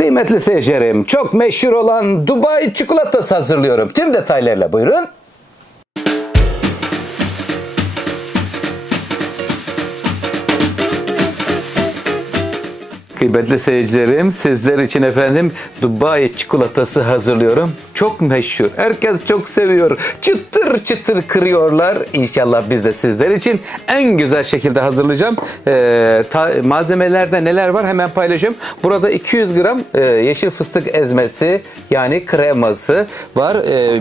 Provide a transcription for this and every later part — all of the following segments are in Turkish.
Kıymetli seyircilerim, çok meşhur olan Dubai çikolatası hazırlıyorum. Tüm detaylarla buyurun. Kıymetli seyircilerim, sizler için efendim Dubai çikolatası hazırlıyorum. Çok meşhur. Herkes çok seviyor. Çıtır çıtır kırıyorlar. İnşallah biz de sizler için en güzel şekilde hazırlayacağım. Malzemelerde neler var hemen paylaşayım. Burada 200 gram yeşil fıstık ezmesi yani kreması var.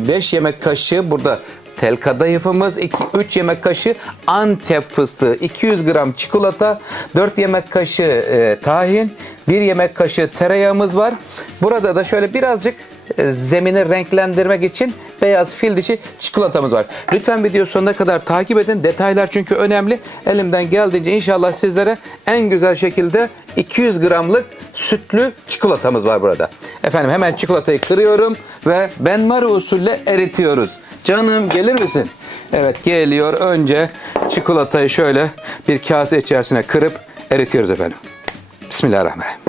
5 yemek kaşığı burada tel kadayıfımız, 3 yemek kaşığı Antep fıstığı, 200 gram çikolata, 4 yemek kaşığı tahin, 1 yemek kaşığı tereyağımız var. Burada da şöyle birazcık zemini renklendirmek için beyaz fil dişi çikolatamız var. Lütfen video sonuna kadar takip edin. Detaylar çünkü önemli. Elimden geldiğince inşallah sizlere en güzel şekilde 200 gramlık sütlü çikolatamız var burada. Efendim hemen çikolatayı kırıyorum ve benmari usulüyle eritiyoruz. Canım gelir misin? Evet geliyor. Önce çikolatayı şöyle bir kase içerisine kırıp eritiyoruz efendim. Bismillahirrahmanirrahim.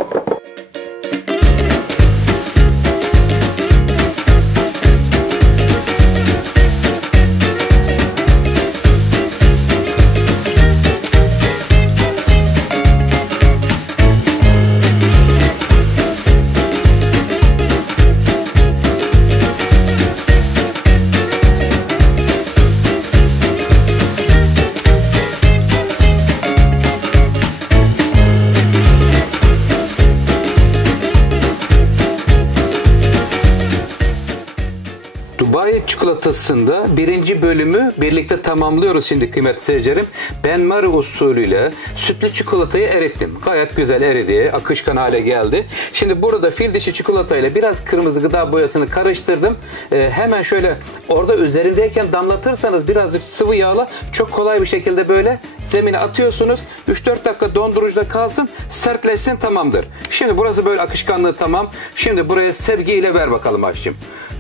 Dubai çikolatasında birinci bölümü birlikte tamamlıyoruz şimdi kıymetli seyircilerim. Benmari usulüyle sütlü çikolatayı erittim. Gayet güzel eridi, akışkan hale geldi. Şimdi burada fil dişi çikolatayla biraz kırmızı gıda boyasını karıştırdım. Hemen şöyle orada üzerindeyken damlatırsanız birazcık sıvı yağla çok kolay bir şekilde böyle zemine atıyorsunuz. 3-4 dakika dondurucuda kalsın, sertleşsin, tamamdır. Şimdi burası böyle akışkanlığı tamam. Şimdi buraya sevgiyle ver bakalım aşçım.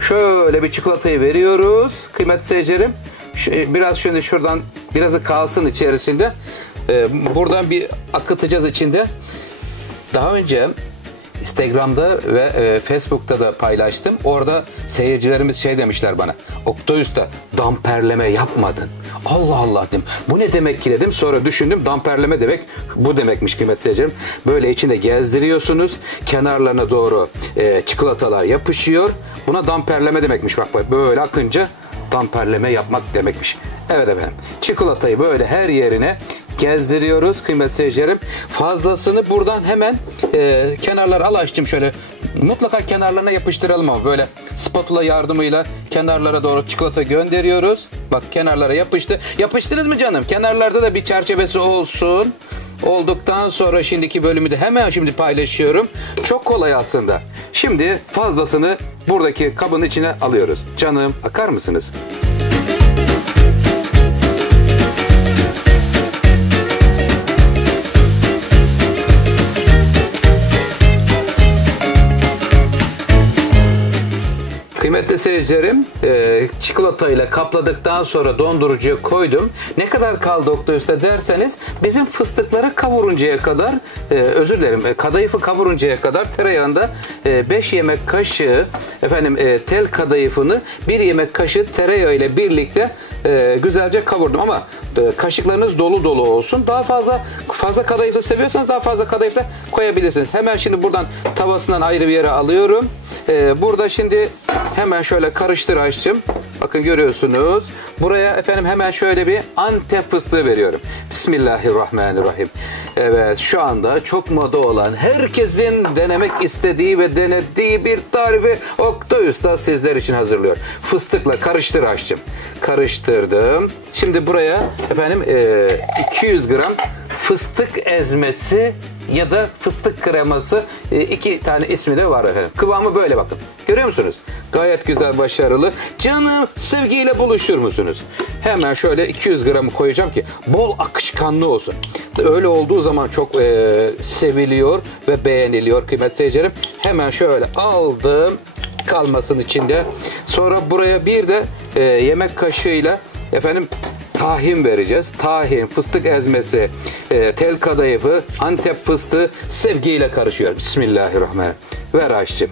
Şöyle bir çikolatayı veriyoruz kıymetli seyircilerim. Biraz şimdi şuradan birazı kalsın içerisinde. Buradan bir akıtacağız içinde. Daha önce Instagram'da ve Facebook'ta da paylaştım. Orada seyircilerimiz şey demişler bana. Oktay Usta damperleme yapmadın. Allah Allah dedim. Bu ne demek ki dedim. Sonra düşündüm, damperleme demek bu demekmiş kıymetli seyircilerim. Böyle içinde gezdiriyorsunuz. Kenarlarına doğru çikolatalar yapışıyor. Buna damperleme demekmiş. Bak böyle akınca damperleme yapmak demekmiş. Evet efendim. Çikolatayı böyle her yerine gezdiriyoruz kıymetli seyircilerim. Fazlasını buradan hemen kenarlara açtım şöyle. Mutlaka kenarlarına yapıştıralım ama böyle spatula yardımıyla kenarlara doğru çikolata gönderiyoruz. Bak kenarlara yapıştı. Yapıştınız mı canım? Kenarlarda da bir çerçevesi olsun. Olduktan sonra şimdiki bölümü de hemen şimdi paylaşıyorum. Çok kolay aslında. Şimdi fazlasını buradaki kabın içine alıyoruz. Canım akar mısınız? Kıymetli seyircilerim, çikolatayla kapladıktan sonra dondurucuya koydum. Ne kadar kaldı Oktay Usta derseniz bizim fıstıkları kavuruncaya kadar, özür dilerim kadayıfı kavuruncaya kadar tereyağında 5 yemek kaşığı efendim tel kadayıfını 1 yemek kaşığı tereyağı ile birlikte güzelce kavurdum ama kaşıklarınız dolu dolu olsun. Daha fazla kadayıfı seviyorsanız daha fazla kadayıf da koyabilirsiniz. Hemen şimdi buradan tavasından ayrı bir yere alıyorum. Burada şimdi hemen şöyle karıştır açtım. Bakın görüyorsunuz. Buraya efendim hemen şöyle bir Antep fıstığı veriyorum. Bismillahirrahmanirrahim. Evet şu anda çok moda olan herkesin denemek istediği ve denediği bir tarifi Oktay Usta sizler için hazırlıyor. Fıstıkla karıştır açtım. Karıştırdım. Şimdi buraya efendim 200 gram fıstık ezmesi ya da fıstık kreması, 2 tane ismi de var efendim. Kıvamı böyle bakın. Görüyor musunuz? Gayet güzel, başarılı. Canım sevgiyle buluşur musunuz? Hemen şöyle 200 gramı koyacağım ki bol akışkanlı olsun. Öyle olduğu zaman çok seviliyor ve beğeniliyor kıymetli seyircilerim. Hemen şöyle aldım, kalmasın içinde. Sonra buraya bir de yemek kaşığıyla efendim tahin vereceğiz. Tahin, fıstık ezmesi, tel kadayıfı, Antep fıstığı sevgiyle karışıyor. Bismillahirrahmanirrahim. Ver Ayşe'cim.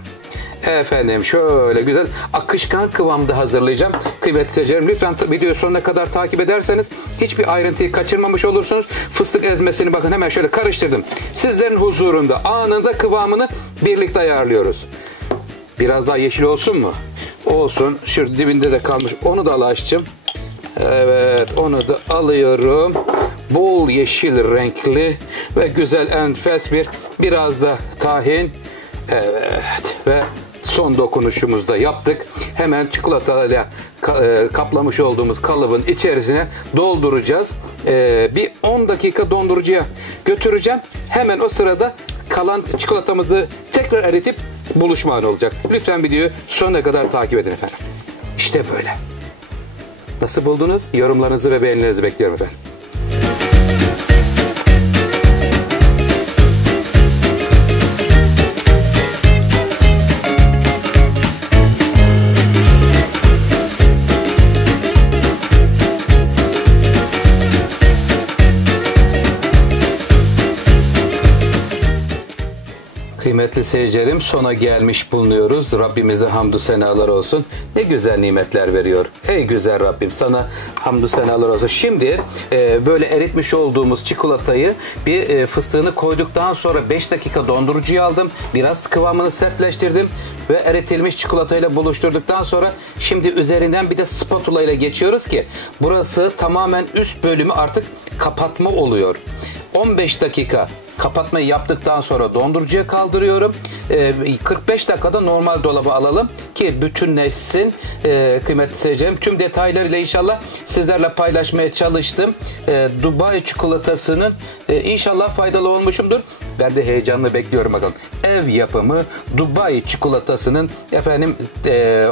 Efendim şöyle güzel akışkan kıvamda hazırlayacağım. Kıymetli seyircilerim, lütfen videoyu sonuna kadar takip ederseniz hiçbir ayrıntıyı kaçırmamış olursunuz. Fıstık ezmesini bakın hemen şöyle karıştırdım. Sizlerin huzurunda anında kıvamını birlikte ayarlıyoruz. Biraz daha yeşil olsun mu? Olsun. Şurada dibinde de kalmış. Onu da al Ayşe'cim. Evet, onu da alıyorum. Bol yeşil renkli ve güzel enfes biraz da tahin. Evet ve son dokunuşumuzu da yaptık. Hemen çikolatayla kaplamış olduğumuz kalıbın içerisine dolduracağız. Bir 10 dakika dondurucuya götüreceğim. Hemen o sırada kalan çikolatamızı tekrar eritip buluşma anı olacak. Lütfen videoyu sonuna kadar takip edin efendim. İşte böyle. Nasıl buldunuz? Yorumlarınızı ve beğenilerinizi bekliyorum efendim. Kıymetli seyircilerim, sona gelmiş bulunuyoruz. Rabbimize hamdü senalar olsun. Ne güzel nimetler veriyor. Ey güzel Rabbim, sana hamdü senalar olsun. Şimdi böyle eritmiş olduğumuz çikolatayı bir fıstığını koyduktan sonra 5 dakika dondurucuya aldım. Biraz kıvamını sertleştirdim ve eritilmiş çikolatayla buluşturduktan sonra şimdi üzerinden bir de spatula ile geçiyoruz ki burası tamamen üst bölümü artık kapatma oluyor. 15 dakika kapatmayı yaptıktan sonra dondurucuya kaldırıyorum. 45 dakikada normal dolaba alalım ki bütünleşsin. Kıymetli seyircilerim, tüm detaylarıyla inşallah sizlerle paylaşmaya çalıştım. Dubai çikolatasının inşallah faydalı olmuşumdur. Ben de heyecanla bekliyorum bakalım. Ev yapımı Dubai çikolatasının efendim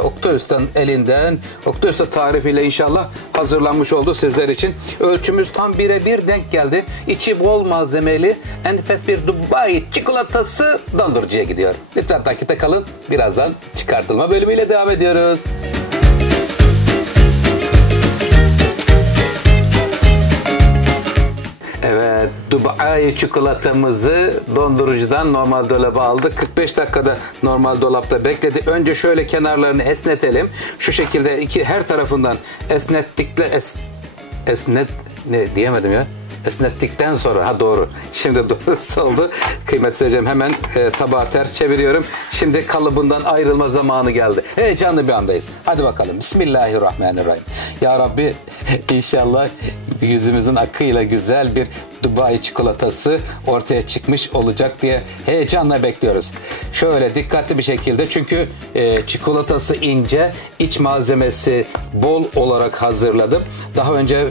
Oktay Usta'nın elinden, Oktay Usta tarifiyle inşallah hazırlanmış oldu sizler için. Ölçümüz tam birebir denk geldi. İçi bol malzemeli enfes bir Dubai çikolatası dondurucuya gidiyor. Lütfen takipte kalın. Birazdan çıkartılma bölümüyle devam ediyoruz. Evet, Dubai çikolatamızı dondurucudan normal dolaba aldık. 45 dakikada normal dolapta bekledi. Önce şöyle kenarlarını esnetelim. Şu şekilde her tarafından esnettikten sonra, doğru. Şimdi doğrusu oldu. Kıymetli seyircilerim, hemen tabağı ters çeviriyorum. Şimdi kalıbından ayrılma zamanı geldi. Heyecanlı bir andayız. Hadi bakalım. Bismillahirrahmanirrahim. Ya Rabbi, inşallah yüzümüzün akıyla güzel bir Dubai çikolatası ortaya çıkmış olacak diye heyecanla bekliyoruz. Şöyle dikkatli bir şekilde, çünkü çikolatası ince, iç malzemesi bol olarak hazırladım. Daha önce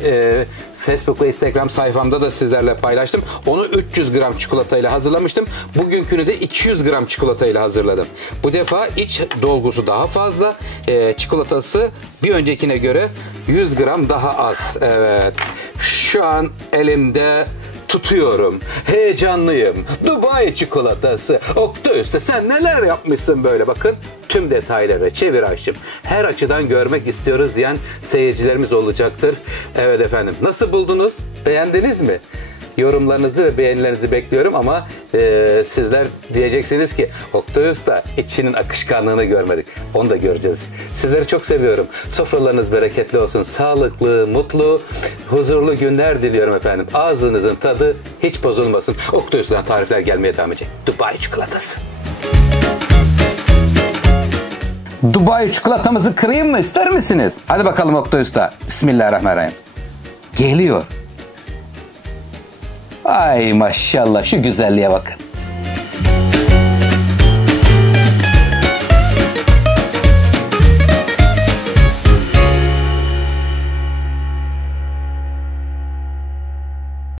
Facebook ve Instagram sayfamda da sizlerle paylaştım. Onu 300 gram çikolatayla hazırlamıştım. Bugünkünü de 200 gram çikolatayla hazırladım. Bu defa iç dolgusu daha fazla. Çikolatası bir öncekine göre 100 gram daha az. Evet. Şu an elimde tutuyorum. Heyecanlıyım. Dubai çikolatası. Oktay Usta, sen neler yapmışsın böyle, bakın. Tüm detayları çevir Ayşem. Her açıdan görmek istiyoruz diyen seyircilerimiz olacaktır. Evet efendim. Nasıl buldunuz? Beğendiniz mi? Yorumlarınızı ve beğenilerinizi bekliyorum ama sizler diyeceksiniz ki Oktay Usta, içinin akışkanlığını görmedik. Onu da göreceğiz. Sizleri çok seviyorum. Sofralarınız bereketli olsun. Sağlıklı, mutlu, huzurlu günler diliyorum efendim. Ağzınızın tadı hiç bozulmasın. Oktay Usta'dan tarifler gelmeye devam edecek. Dubai çikolatası. Dubai çikolatamızı kırayım mı? İster misiniz? Hadi bakalım Oktay Usta. Bismillahirrahmanirrahim. Geliyor. Ay maşallah, şu güzelliğe bakın.